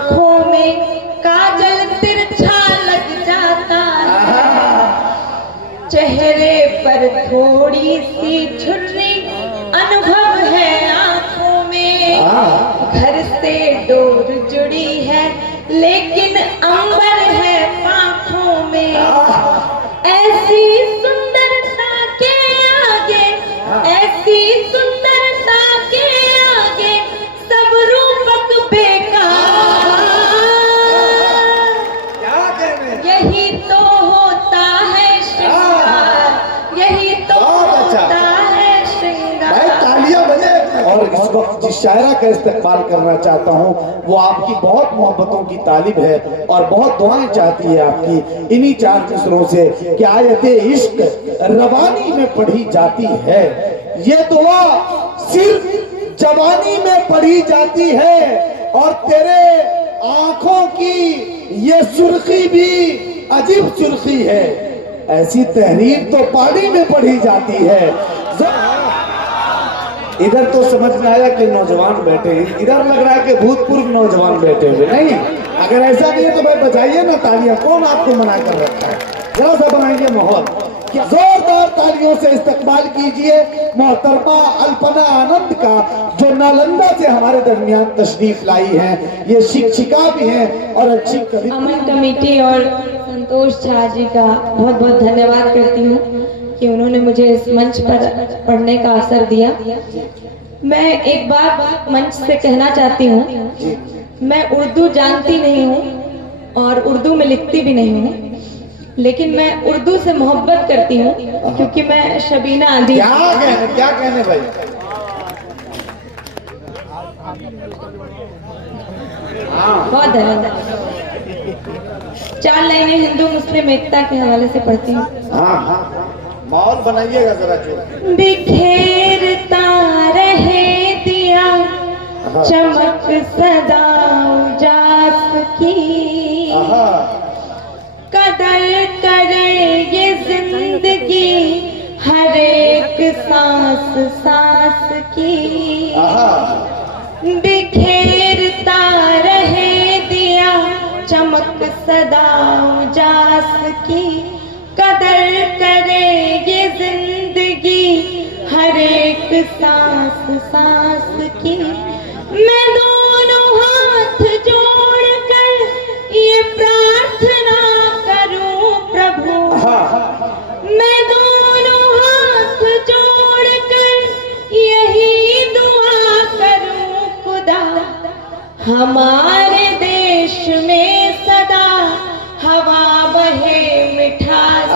आंखों में काजल तिरछा लग जाता है, चेहरे पर थोड़ी सी झुर्री अनुभव है आंखों में, घर से डोर जुड़ी है लेकिन अंबर है पाँखों में, ऐसी सुंदरता के आगे, ऐसी सुंदरता के आगे सब रूपक बेकार, यही तो होता है श्रृंगार, यही तो होता है श्रृंगार। तालियां बजे। और इस वक्त जिस शायरा का इस्तेमाल करना चाहता हूँ वो आपकी बहुत मोहब्बतों की तालिब है और बहुत दुआएं चाहती है आपकी इन्हीं चार मिसरों से कि आयते इश्क रवानी में पढ़ी जाती है, ये दुआ सिर्फ जवानी में पढ़ी जाती है, और तेरे आंखों की ये सुर्खी भी अजीब सुर्खी है, ऐसी तहरीर तो पानी में पढ़ी जाती है। इधर तो समझ में आया कि नौजवान बैठे हैं, इधर लग रहा है कि भूतपूर्व नौजवान बैठे हुए। नहीं, अगर ऐसा नहीं है तो भाई बजाइए ना तालियां, कौन आपको मना कर रखा है? जरा सा बनाइए माहौल, जोरदार तालियों से इस्तकबाल कीजिए मोहतरमा अल्पना आनंद का, जो नालंदा से हमारे दरमियान तशरीफ लाई हैं। ये शिक्षिका भी हैं और अच्छी कवि। अमन कमेटी और संतोष झा जी का बहुत बहुत धन्यवाद करती हूँ कि उन्होंने मुझे इस मंच पर पढ़ने का अवसर दिया। मैं एक बार मंच से कहना चाहती हूँ, मैं उर्दू जानती नहीं हूँ और उर्दू में लिखती भी नहीं हूँ, लेकिन मैं उर्दू से मोहब्बत करती हूँ क्योंकि मैं शबीना आंधी। क्या कहने भाई? बहुत धन्यवाद। 4 लाइनें हिंदू मुस्लिम एकता के हवाले से पढ़ती हूँ। माहौल बनाइएगा जरा जो। बिखेरता रहे दिया चमक सदा उजास की, कदर करे ये जिंदगी हर एक सांस सांस की, बिखेरता रहे दिया चमक सदा उजास की, कदर करे ये जिंदगी हर एक सांस सांस की। मैं दोनों हाथ जोड़कर ये प्रार्थना करूं प्रभु, मैं दोनों हाथ जोड़कर यही दुआ करूं खुदा, हमारे देश में सदा हवा बहे मिठास,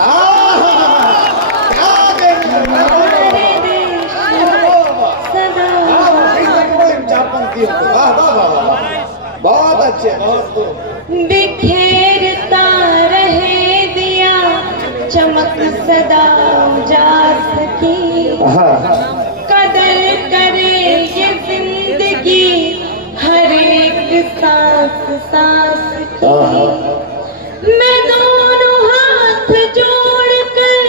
हमारे देश में सदा बहुत अच्छे। बिखेरता रहे दिया चमक सदा उजास की, कदर करे ये जिंदगी हर एक सांस सांस की। मैं दोनों हाथ जोड़कर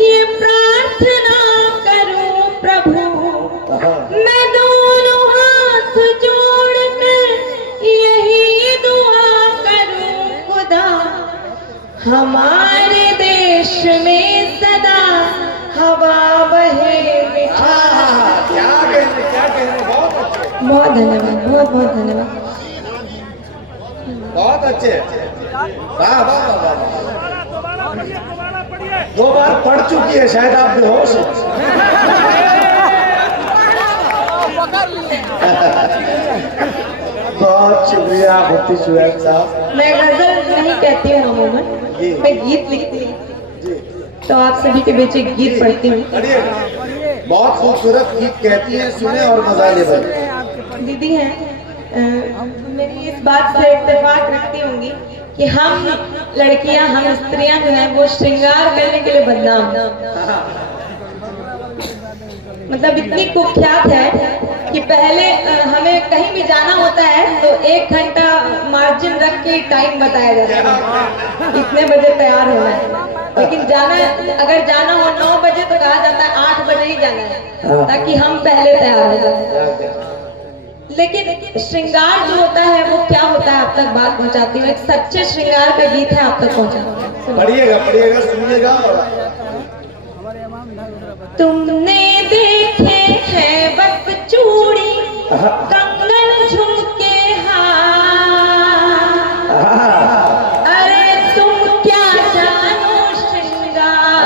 ये प्रार्थना करूं प्रभु, मैं दोनों हाथ जोड़कर यही दुआ करूं खुदा, हमारे देश में सदा हवा बहे मिठास। क्या कहने बहुत धन्यवाद, बहुत बहुत धन्यवाद। बहुत अच्छे। वाह वाह वाह। 2 बार पढ़ चुकी है शायद आप बेहोश। बहुत शुक्रिया मुफ्ती शुएब साहब। मैं गजल नहीं कहती हूँ अमूमन, मैं गीत लिखती हूँ, तो आप सभी के बीच एक गीत पढ़ती हूँ। बहुत खूबसूरत गीत कहती हैं, सुने और मजा ले भाई। दीदी हैं मेरी इस बात से इत्तेफाक रखती होंगी कि हम लड़कियां, हम स्त्रियां जो हैं वो श्रृंगार करने के लिए बदनाम, मतलब इतनी कुख्यात है कि पहले हमें कहीं भी जाना होता है तो 1 घंटा मार्जिन रख के टाइम बताया जाता है, इतने बजे तैयार होना है, लेकिन अगर जाना हो 9 बजे तो कहा जाता है 8 बजे ही जाना है ताकि हम पहले तैयार हो जाए। लेकिन श्रृंगार जो होता है वो क्या होता है आप तक बात पहुंचाती हूँ। एक सच्चे श्रृंगार का गीत है, आप तक पहुंचाती हूँ। पढ़िएगा सुनिएगा। तुमने देखे हैं बस चूड़ी कंगन झुमके हार, अरे तुम क्या जानो श्रृंगार।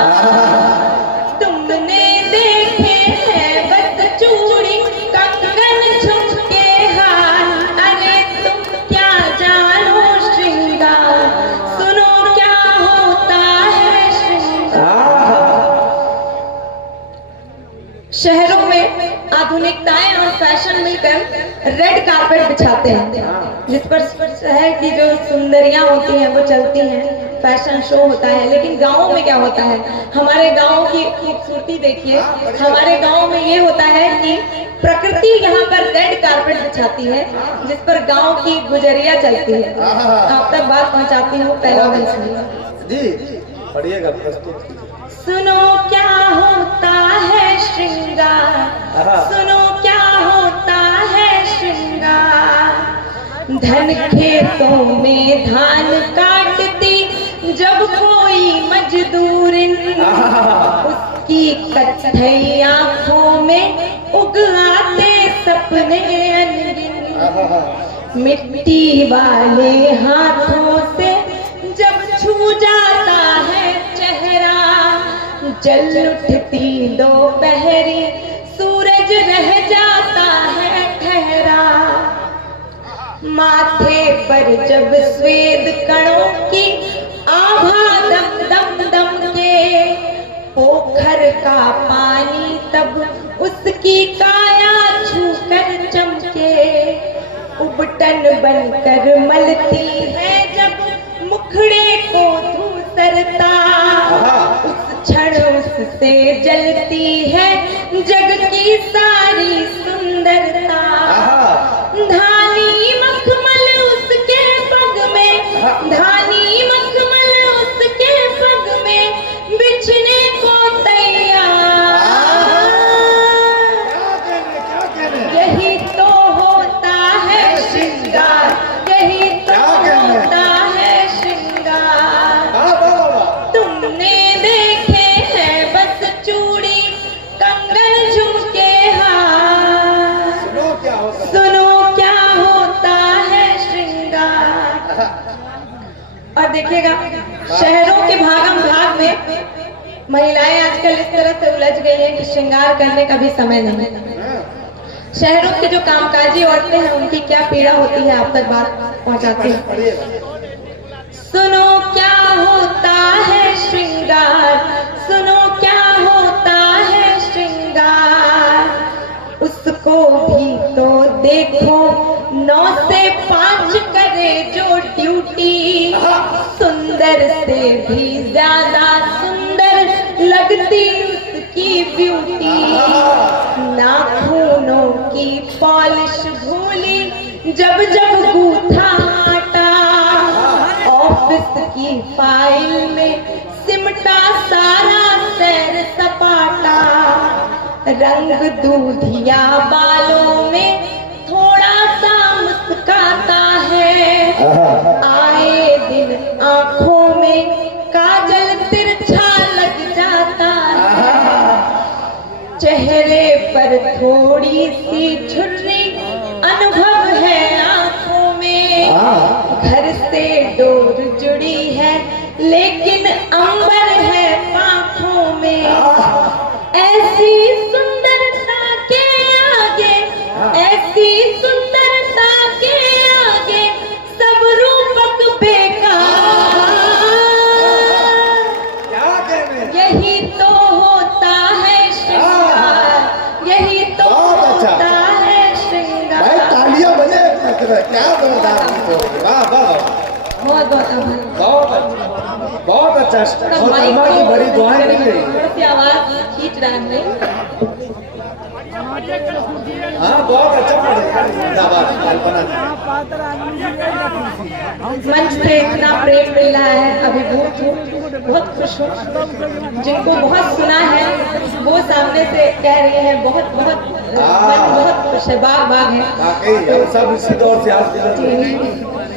तुमने देखे हैं बस चूड़ी कंगन झुमके हार, अरे तुम क्या जानो श्रृंगार। सुनो क्या होता है श्रृंगार। शहरों में आधुनिकताएं और फैशन मिलकर रेड कारपेट बिछाते हैं, जिस पर है कि जो सुंदरियां होती हैं वो चलती हैं, फैशन शो होता है। लेकिन गाँवों में क्या होता है, हमारे गाँव की खूबसूरती देखिए। हमारे गाँव में ये होता है कि प्रकृति यहाँ पर रेड कारपेट बिछाती है, जिस पर गाँव की गुजरिया चलती है। आप तक बात पहुँचाती हूँ, पहला बल सुनिए। पढ़िएगा, प्रस्तुत कीजिए। सुनो क्या होता है श्रृंगार, सुनो क्या होता है श्रृंगार। धन खेतों में धान काटती जब कोई मजदूरिन, उसकी कत्थई आंखों में उग आते सपने अनगिन। मिट्टी वाले हाथों से जब छू जाता है चेहरा, जल उठती दोपहरी सूरज रह जाता है ठहरा। माथे पर जब स्वेद कणों की आभा दम दम दम के, पोखर का पानी तब उसकी काया छूकर चमके। उबटन बनकर मलती है जब मुखड़े को धूसरता, उस क्षण उससे जलती है जग की सारी सुंदरता। धानी मखमल उसके पग में, धानी मखमल उसके पग में बिछने को तैयार। यही तो होता है श्रृंगार, यही तो होता है श्रृंगार। तुमने देखे हैं बस चूड़ी कंगन झुमके हार, सुनो क्या होता है श्रृंगार। और देखिएगा, शहरों के भागम भाग में महिलाएं आजकल इस तरह से उलझ गई हैं कि श्रृंगार करने का भी समय नहीं है। शहरों के जो कामकाजी औरतें हैं उनकी क्या पीड़ा होती है, आप तक बात पहुंचाती है। सुनो क्या होता है श्रृंगार, सुनो क्या होता है श्रृंगार। उसको भी तो देखो 9 से 5 करे जो ड्यूटी, सुंदर से भी ज्यादा सुंदर लगती उसकी ब्यूटी। नाखूनों की पॉलिश भूली जब जब गूथा आटा, ऑफिस की फाइल में सिमटा सारा सैर सपाटा। रंग दूधिया बालों में थोड़ा सा मुस्काता है, आए दिन आंखों में काजल तिरछा लग जाता है। चेहरे पर थोड़ी सी झुर्री अनुभव है आंखों में, घर से डोर जुड़ी है लेकिन अंबर है पांखों में। ऐसी सुंदरता के आगे, ऐसी सुंदरता के आगे सब रूपक बेकार। यही तो होता है श्रृंगार, यही तो होता है श्रृंगार। तालियां बजे, क्या जोरदार गीत हो रही है। वाह वाह, बहुत बहुत बहुत अच्छा। मोहतरमा की बड़ी दुआएं मिल रही है। आवाज खींच रहा है। हाँ बहुत अच्छा पढ़ेगा जिंदाबाद कल्पना जी। मंच पे इतना प्रेम मिला है, अभी बहुत खुश हूँ। जिनको बहुत सुना है वो सामने से कह रहे हैं बहुत बहुत मन बहुत खुश है, बाग बाग है। वाकई हम सब इसी दौर से आज गुजर रहे हैं।